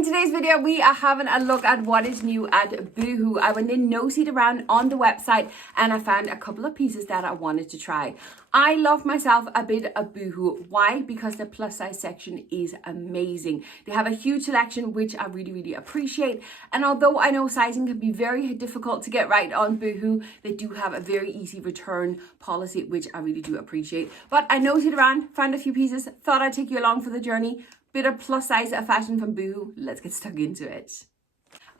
In today's video, we are having a look at what is new at Boohoo. I went in nosed around on the website and I found a couple of pieces that I wanted to try. I love myself a bit of Boohoo. Why? Because the plus size section is amazing. They have a huge selection, which I really appreciate. And although I know sizing can be very difficult to get right on Boohoo, they do have a very easy return policy, which I really do appreciate. But I nosed around, found a few pieces, thought I'd take you along for the journey. Bit of plus size fashion from Boohoo. Let's get stuck into it.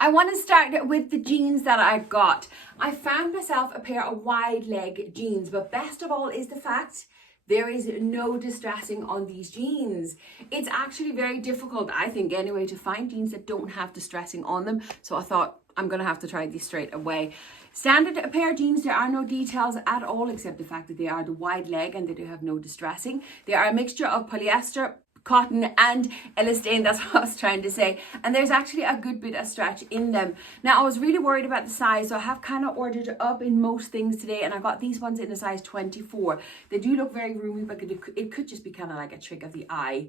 I want to start with the jeans that I got. I found myself a pair of wide leg jeans, but best of all is the fact there is no distressing on these jeans. It's actually very difficult, I think anyway, to find jeans that don't have distressing on them. So I thought I'm gonna have to try these straight away. Standard pair of jeans, there are no details at all except the fact that they are the wide leg and they do have no distressing. They are a mixture of polyester, cotton and elastane, that's what I was trying to say, and there's actually a good bit of stretch in them. Now I was really worried about the size, so I have kind of ordered up in most things today, and I got these ones in a size 24. They do look very roomy, but it could just be kind of like a trick of the eye.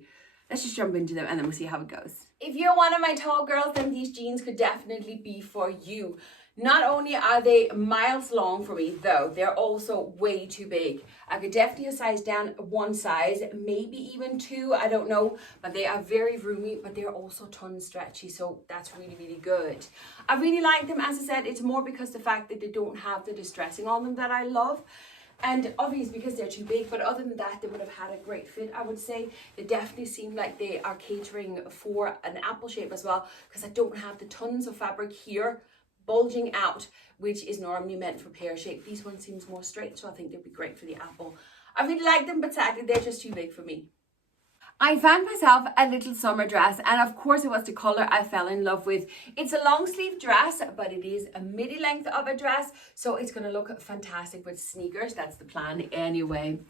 Let's just jump into them and then we'll see how it goes. If you're one of my tall girls, then these jeans could definitely be for you. Not only are they miles long for me though, they're also way too big. I could definitely size down one size, maybe even two, I don't know. But they are very roomy, but they're also tons stretchy, so that's really good. I really like them, as I said, it's more because the fact that they don't have the distressing on them that I love. And obviously because they're too big, but other than that, they would have had a great fit, I would say. They definitely seem like they are catering for an apple shape as well, because I don't have the tons of fabric here bulging out, which is normally meant for pear shape. These ones seems more straight, so I think they'd be great for the apple. I really like them, but sadly they're just too big for me. I found myself a little summer dress, and of course it was the color I fell in love with. It's a long sleeve dress, but it is a midi length of a dress, so it's going to look fantastic with sneakers. That's the plan anyway.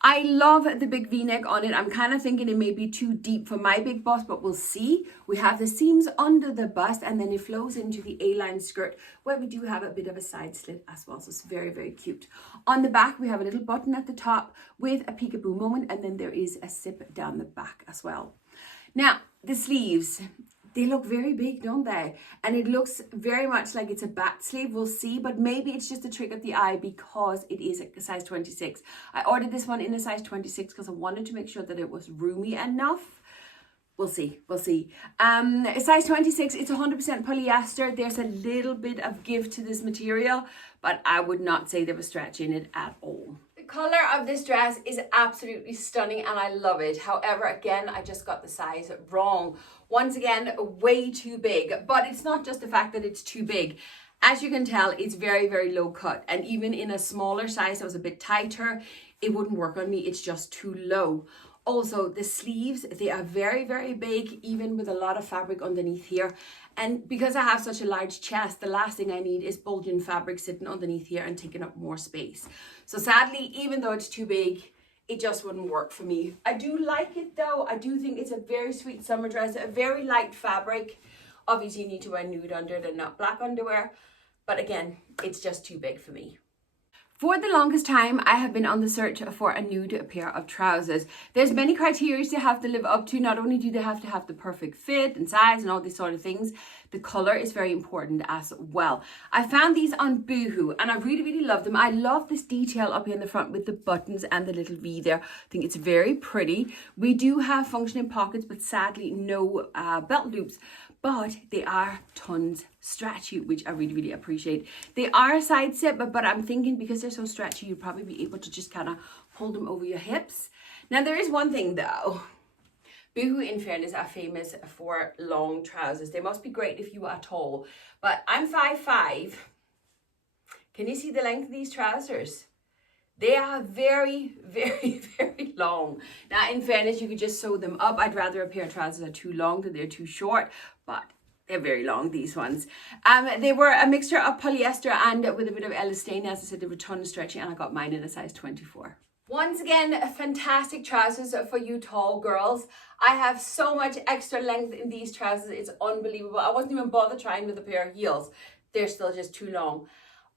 I love the big v-neck on it. I'm kind of thinking it may be too deep for my big bust, but we'll see. We have the seams under the bust, and then it flows into the A-line skirt, where we do have a bit of a side slit as well, so it's very cute. On the back, we have a little button at the top with a peekaboo moment, and then there is a zip down the back as well. Now, the sleeves, they look very big, don't they? And it looks very much like it's a bat sleeve, we'll see, but maybe it's just a trick of the eye because it is a size 26. I ordered this one in a size 26 because I wanted to make sure that it was roomy enough. We'll see. Size 26, it's 100% polyester. There's a little bit of give to this material, but I would not say there was stretch in it at all. The color of this dress is absolutely stunning and I love it. However, again, I just got the size wrong. Once again, way too big, but it's not just the fact that it's too big. As you can tell, it's very low cut, and even in a smaller size that was a bit tighter, it wouldn't work on me. It's just too low. Also, the sleeves, they are very big, even with a lot of fabric underneath here. And because I have such a large chest, the last thing I need is bulging fabric sitting underneath here and taking up more space. So sadly, even though it's too big, it just wouldn't work for me. I do like it though. I do think it's a very sweet summer dress, a very light fabric. Obviously, you need to wear nude under it and not black underwear. But again, it's just too big for me. For the longest time, I have been on the search for a nude pair of trousers. There's many criteria you have to live up to. Not only do they have to have the perfect fit and size and all these sort of things, the color is very important as well. I found these on Boohoo and I really love them. I love this detail up here in the front with the buttons and the little V there. I think it's very pretty. We do have functioning pockets, but sadly no belt loops. But they are tons stretchy, which I really appreciate. They are a side zip, but I'm thinking because they're so stretchy, you'd probably be able to just kind of pull them over your hips. Now, there is one thing though. Boohoo, in fairness, are famous for long trousers. They must be great if you are tall, but I'm 5'5". Can you see the length of these trousers? They are very long. Now, in fairness, you could just sew them up. I'd rather a pair of trousers are too long than they're too short, but they're very long, these ones. They were a mixture of polyester and with a bit of elastane. As I said, they were tons stretchy, and I got mine in a size 24. Once again, fantastic trousers for you tall girls. I have so much extra length in these trousers. It's unbelievable. I wasn't even bothered trying with a pair of heels. They're still just too long.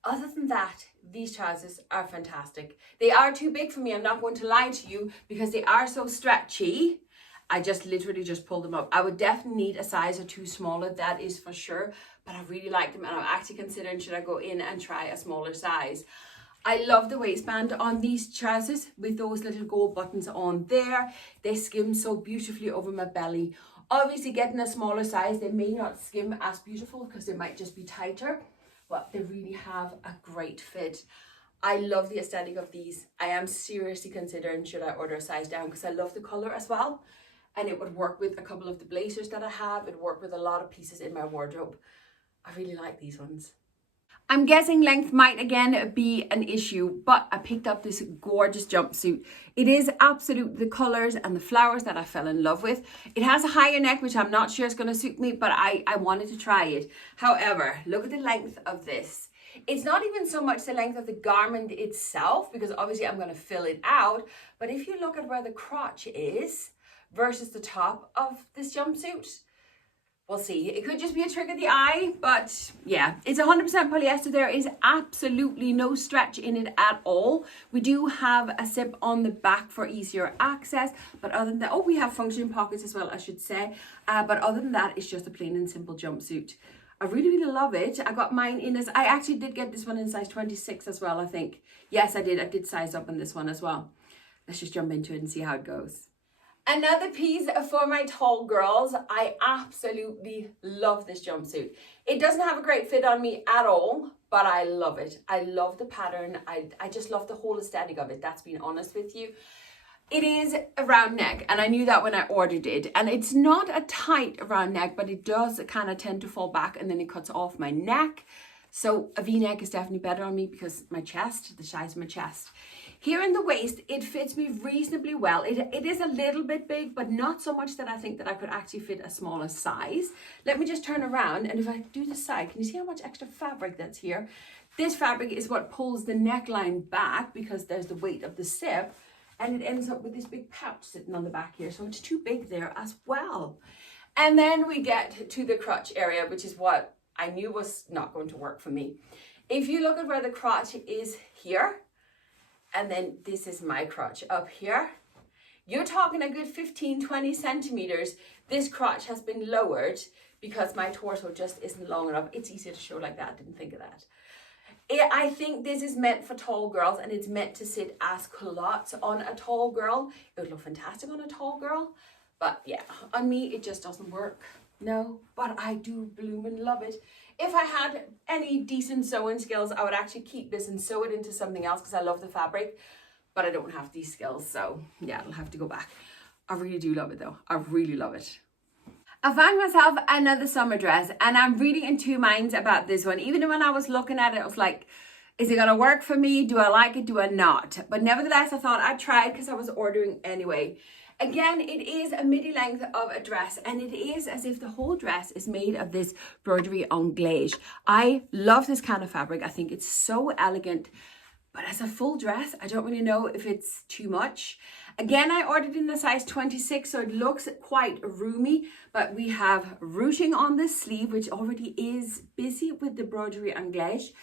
Other than that, these trousers are fantastic. They are too big for me, I'm not going to lie to you, because they are so stretchy I just literally just pulled them up. I would definitely need a size or two smaller, that is for sure. But I really like them and I'm actually considering should I go in and try a smaller size. I love the waistband on these trousers with those little gold buttons on there. They skim so beautifully over my belly. Obviously getting a smaller size, they may not skim as beautiful because they might just be tighter, but they really have a great fit. I love the aesthetic of these. I am seriously considering should I order a size down because I love the color as well. And it would work with a couple of the blazers that I have. It would work with a lot of pieces in my wardrobe. I really like these ones. I'm guessing length might again be an issue, but I picked up this gorgeous jumpsuit. It is absolute, the colors and the flowers that I fell in love with. It has a higher neck, which I'm not sure is going to suit me, but I wanted to try it. However, look at the length of this. It's not even so much the length of the garment itself, because obviously I'm going to fill it out. But if you look at where the crotch is versus the top of this jumpsuit, we'll see. It could just be a trick of the eye, but yeah, it's 100% polyester. There is absolutely no stretch in it at all. We do have a zip on the back for easier access, but other than that, oh, we have function pockets as well, I should say. But other than that, it's just a plain and simple jumpsuit. I really, really love it. I got mine in this, I actually did get this one in size 26 as well, I think. Yes, I did size up in this one as well. Let's just jump into it and see how it goes. Another piece for my tall girls. I absolutely love this jumpsuit. It doesn't have a great fit on me at all, but I love it. I love the pattern. I just love the whole aesthetic of it. That's being honest with you. It is a round neck, and I knew that when I ordered it. And it's not a tight round neck, but it does kind of tend to fall back and then it cuts off my neck. So a V-neck is definitely better on me because my chest, the size of my chest. Here in the waist, it fits me reasonably well. It is a little bit big, but not so much that I think that I could actually fit a smaller size. Let me just turn around, and if I do the side, can you see how much extra fabric that's here? This fabric is what pulls the neckline back because there's the weight of the zip, and it ends up with this big pouch sitting on the back here, so it's too big there as well. And then we get to the crotch area, which is what I knew was not going to work for me. If you look at where the crotch is here, and then this is my crotch up here, you're talking a good 15-20 centimeters. This crotch has been lowered because my torso just isn't long enough. It's easier to show like that. Didn't think of that. I think this is meant for tall girls, and it's meant to sit as culottes on a tall girl. It would look fantastic on a tall girl, but yeah, on me it just doesn't work. No, but I do bloom and love it. If I had any decent sewing skills, I would actually keep this and sew it into something else because I love the fabric, but I don't have these skills, so yeah, I'll have to go back. I really do love it though. I really love it. I found myself another summer dress, and I'm really in two minds about this one. Even when I was looking at it, I was like, is it gonna work for me? Do I like it? Do I not? But nevertheless, I thought I'd try it because I was ordering anyway. Again, it is a midi length of a dress, and it is as if the whole dress is made of this broderie anglaise. I love this kind of fabric. I think it's so elegant, but as a full dress, I don't really know if it's too much. Again, I ordered in the size 26, so it looks quite roomy, but we have ruching on the sleeve, which already is busy with the broderie anglaise.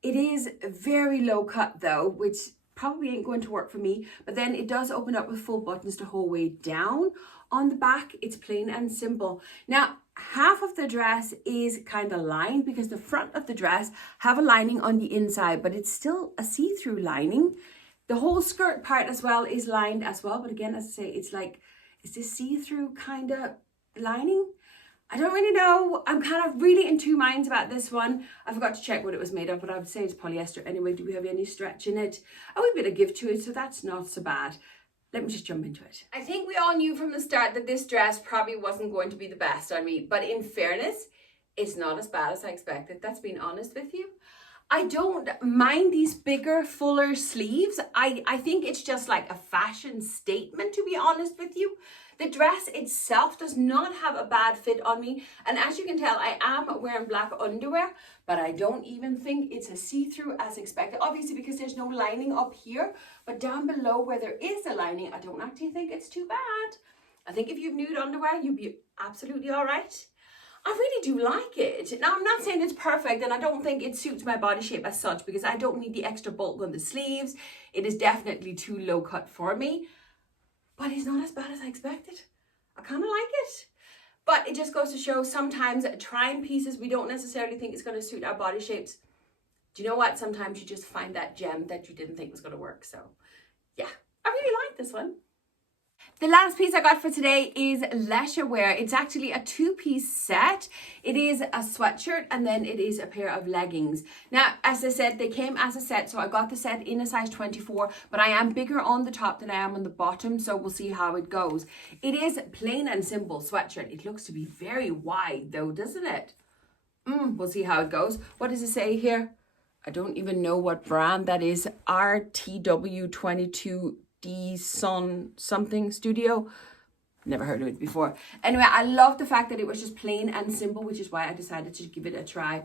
It is very low cut though, which probably ain't going to work for me, but then it does open up with full buttons the whole way down. On the back, it's plain and simple. Now, half of the dress is kind of lined because the front of the dress have a lining on the inside, but it's still a see-through lining. The whole skirt part as well is lined as well, but again, as I say, it's like, is this see-through kind of lining? I don't really know. I'm kind of really in two minds about this one. I forgot to check what it was made of, but I would say it's polyester anyway. Do we have any stretch in it? A wee bit of give to it, so that's not so bad. Let me just jump into it. I think we all knew from the start that this dress probably wasn't going to be the best on me, but in fairness, it's not as bad as I expected. That's being honest with you. I don't mind these bigger, fuller sleeves. I think it's just like a fashion statement, to be honest with you. The dress itself does not have a bad fit on me. And as you can tell, I am wearing black underwear, but I don't even think it's a see-through as expected. Obviously, because there's no lining up here, but down below where there is a lining, I don't actually think it's too bad. I think if you've nude underwear, you'd be absolutely all right. I really do like it. Now, I'm not saying it's perfect, and I don't think it suits my body shape as such because I don't need the extra bulk on the sleeves. It is definitely too low cut for me, but it's not as bad as I expected. I kind of like it. But it just goes to show sometimes trying pieces we don't necessarily think is going to suit our body shapes. Do you know what? Sometimes you just find that gem that you didn't think was going to work. So yeah, I really like this one. The last piece I got for today is leisure wear. It's actually a two-piece set. It is a sweatshirt and then it is a pair of leggings. Now, as I said, they came as a set, so I got the set in a size 24, but I am bigger on the top than I am on the bottom, so we'll see how it goes. It is plain and simple sweatshirt. It looks to be very wide though, doesn't it? We'll see how it goes. What does it say here? I don't even know what brand that is. RTW22 Sun something studio. Never heard of it before. Anyway, I love the fact that it was just plain and simple, which is why I decided to give it a try.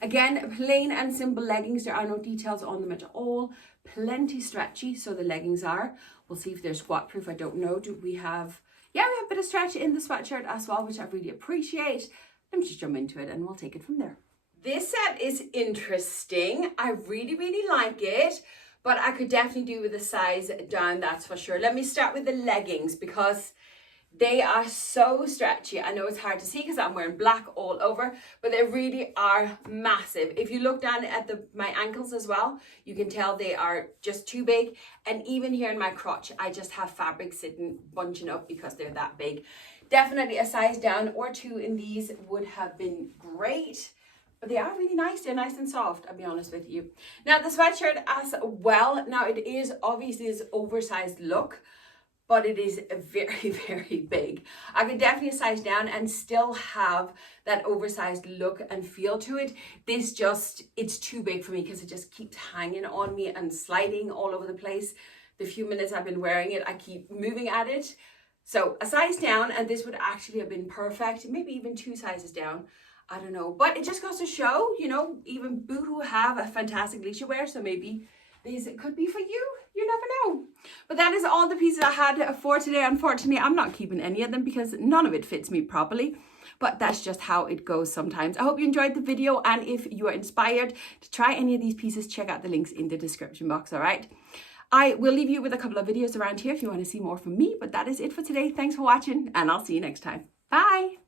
Again, plain and simple leggings. There are no details on them at all. Plenty stretchy, so the leggings are. We'll see if they're squat proof. I don't know. Do we have... Yeah, we have a bit of stretch in the sweatshirt as well, which I really appreciate. Let me just jump into it and we'll take it from there. This set is interesting. I really, really like it. But I could definitely do with a size down, that's for sure. Let me start with the leggings because they are so stretchy. I know it's hard to see because I'm wearing black all over, but they really are massive. If you look down at my ankles as well, you can tell they are just too big. And even here in my crotch, I just have fabric sitting, bunching up because they're that big. Definitely a size down or two in these would have been great. But they are really nice. They're nice and soft, I'll be honest with you. Now, the sweatshirt as well. Now, it is obviously this oversized look, but it is very, very big. I could definitely size down and still have that oversized look and feel to it. This just, it's too big for me because it just keeps hanging on me and sliding all over the place. The few minutes I've been wearing it, I keep moving at it. So a size down, and this would actually have been perfect. Maybe even two sizes down. I don't know, but it just goes to show, you know, even Boohoo have a fantastic leisure wear, so maybe these could be for you. You never know. But that is all the pieces I had for today. Unfortunately, I'm not keeping any of them because none of it fits me properly. But that's just how it goes sometimes. I hope you enjoyed the video, and if you are inspired to try any of these pieces, check out the links in the description box, all right? I will leave you with a couple of videos around here if you want to see more from me, but that is it for today. Thanks for watching, and I'll see you next time. Bye.